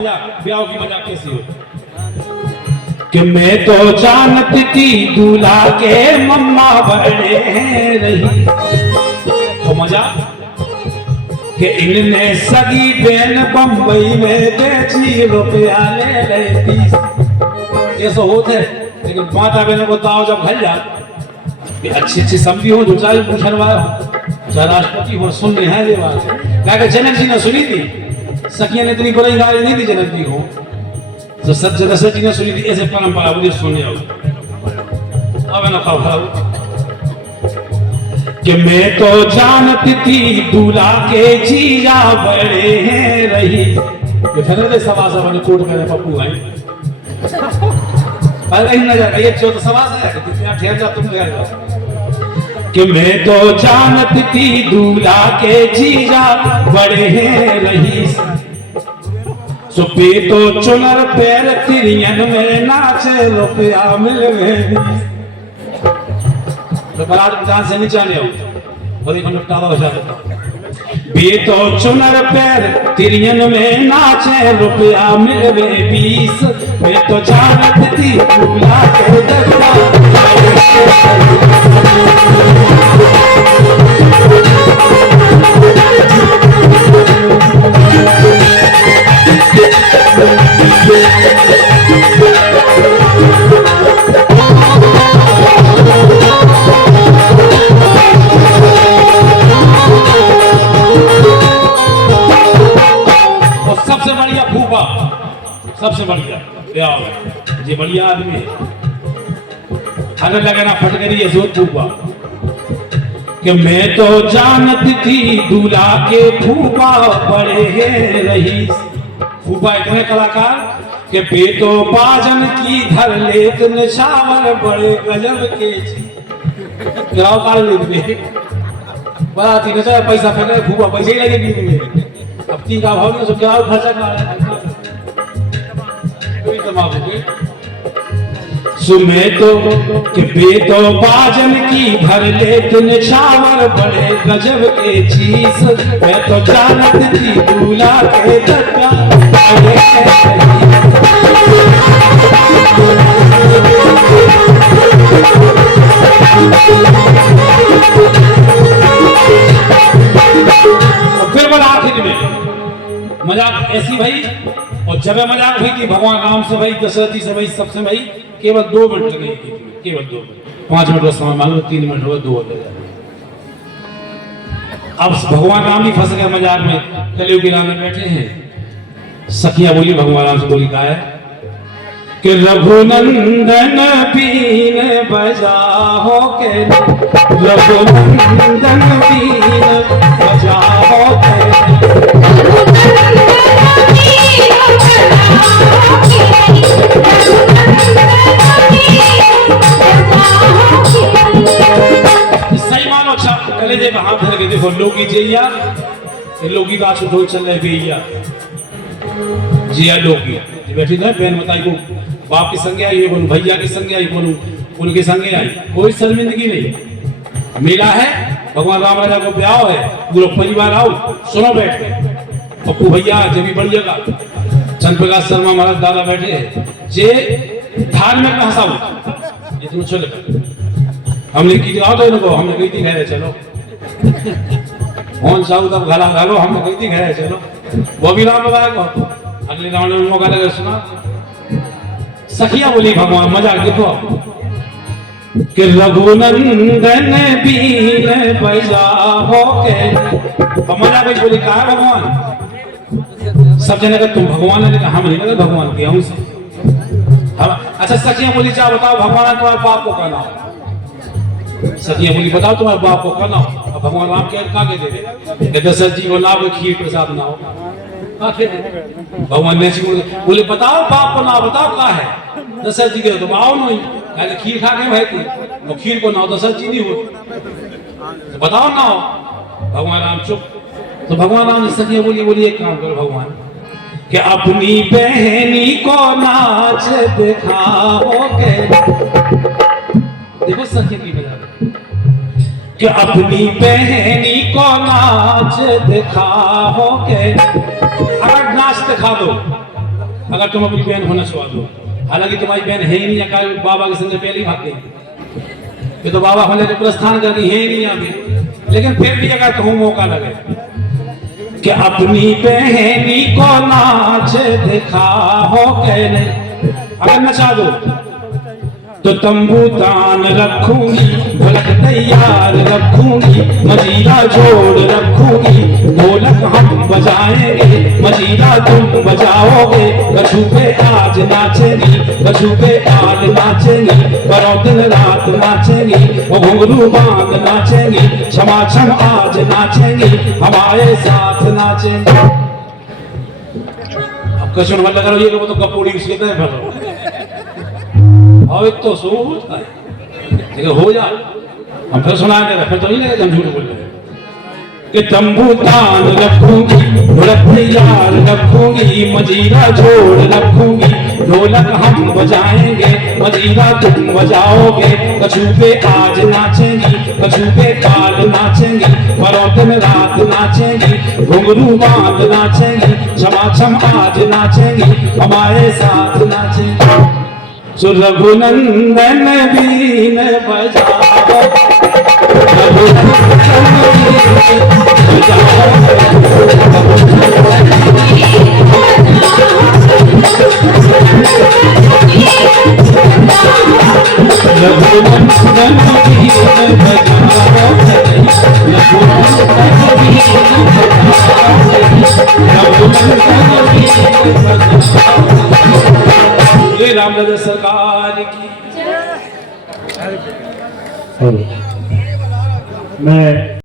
ब्याह की मजाक कैसी हो कि मैं तो जानती थी दूल्हा के मम्मा बड़े हैं रही तो मजाक कि इनने सगी बहन बम्बई में बेची रुपया ले लेती ऐसा होते लेकिन माता बहनों को ताव जब घर जा अच्छी अच्छी समझी हो जो चाहे पूछनवा चाहे राष्ट्रपति हो सुन रहे हैं ये बात क्या जनक जी ने सुनी थी सखिया ने इतनी बड़ी गाली नहीं दी जनक जी को तो सच दशरथ जी ने सुनी थी ऐसे परंपरा मुझे सुनने आओ अब ना खाओ कि मैं तो जानती थी दूल्हा के जीजा बड़े हैं रही ये फिर दे सवा सवा ने कोट करे पप्पू भाई अरे इन नजर ये जो तो सवा से है कितना ठहर जा तुम लगा कि मैं तो जानती थी दूल्हा के जीजा बड़े हैं रही सुपी तो चुनर पैर तिरियन में नाचे रुपया मिल गए तो बरात जान से नीचे आने आओ और एक निपटावा हो जाता बे तो चुनर पैर तिरियन में नाचे रुपया मिल गए 20 मैं तो जानती थी दूल्हा के जगह सबसे बढ़िया ये बढ़िया आदमी है हमें लगना फटकरी है जोत फूफा कि मैं तो जानती थी दूल्हा के फूफा बड़े हैं रही फूफा इतने कलाकार कि बेटो बाजन की धर लेत निशावर बड़े गजब के गिराव काल ले बड़ा तीन चार पैसा फेंक फूफा पैसे ही लगे गीत में अब तीन का भाव नहीं सो क्या खर्चा कर सुमे तो कि बेटो बाजन की भर लेत निछावर बड़े गजब के चीज मैं तो जानत थी दूल्हा के दत्ता फिर बोला आखिर में मजाक ऐसी भाई और जब मजाक हुई कि भगवान राम से भाई दशरथ जी से भाई सबसे भाई केवल 2 मिनट लगे केवल 2 मिनट 5 मिनट का समय मान लो 3 मिनट हो 2 हो गए अब भगवान राम ही फंस गए मजाक में कलयुग के राम में बैठे हैं सखिया बोली भगवान राम से बोली कहा है कि रघुनंदन बीन बजा हो के रघुनंदन बीन बजा हो के सही मानो अच्छा कले जे हाथ धर के देखो लोगी जइया ये लोगी का ढोल चल रहे भैया जिया लोगी ये बैठी ना बहन बताई को बाप की संगे आई बोलूं भैया की संगे आई बोलूं उनके संगे आई कोई शर्मिंदगी नहीं मिला है भगवान राम राजा को ब्याह है पूरा परिवार आओ सुनो बैठ के पप्पू भैया जब बढ़िएगा चंद प्रकाश शर्मा महाराज दादा बैठे जे धार्मिक में हंसाओ ये तुम चले हमने की आओ तो इनको हमने कही थी घर चलो कौन साहू तब घाला घालो हमने कही थी घर चलो वो भी राम बताया अगले राउंड में मौका लगा सुना सखिया बोली भगवान मजाक देखो कि रघुनंदन बीन बजा हो के मजा भाई बोली कहा भगवान सब जने का तुम भगवान ने कहा हम नहीं कहते भगवान के हम अच्छा सखिया बोली चाह बताओ भगवान तुम्हारे बाप को कहना सखिया बोली बताओ तुम्हारे बाप को कहना भगवान राम के कहा के दे दशरथ जी को नाम खीर प्रसाद ना हो भगवान ने बोले बताओ बाप को ना बताओ क्या है दशरथ जी के तो आओ नहीं पहले खीर खा के भाई थी वो खीर को ना दशरथ जी नहीं हो तो बताओ ना हो भगवान राम चुप तो भगवान राम ने सखिया बोली एक काम करो भगवान कि अपनी बहनी को नाच दिखाओगे देखो सखिया की बजा कि अपनी बहनी को नाच दिखाओगे अगर नाच दिखा दो अगर तुम अपनी बहन को नचवा दो, हालांकि तुम्हारी बहन है ही नहीं, अकाल बाबा के संग पहले ही भाग गई, ये तो बाबा हमने प्रस्थान कर दी है ही नहीं अभी। लेकिन फिर भी अगर तुम्हें मौका लगे कि अपनी बहनी को नाच दिखाओ कहने, अगर नचा दो तो तंबू तान रखूंगी, ढोलक तैयार रखूंगी, मजीरा जोड़ रखूंगी, ढोलक हम बजाएंगे, मजीरा तुम बजाओगे, कछु पे आज नाचेंगी, कछु पे आज नाचेंगी, बरो दिन रात नाचेंगी, वो घुंघरू बांध नाचेंगी, क्षमा क्षम आज नाचेंगी, हमारे साथ नाचेंगी। अब कछु न लगा रही है वो तो कपूड़ी उसके तरह भरो और एक तो सोच है हो जा। हम फिर सुना के फिर तो नहीं लगे हम झूठ बोल रहे कि तंबू तान रखूंगी, ढोलक तैयार रखूंगी, मजीरा जोड़ रखूंगी, ढोलक हम बजाएंगे, मजीरा तुम बजाओगे, कछु पे आज नाचेंगी, कछु पे काल नाचेंगी, बरो दिन रात नाचेंगी, घुंघरू बांध नाचेंगी, क्षमा क्षम आज नाचेंगी, हमारे साथ नाचेंगी। सो रघुनंदन बीन बजाओ, रामदास सरकार की। मैं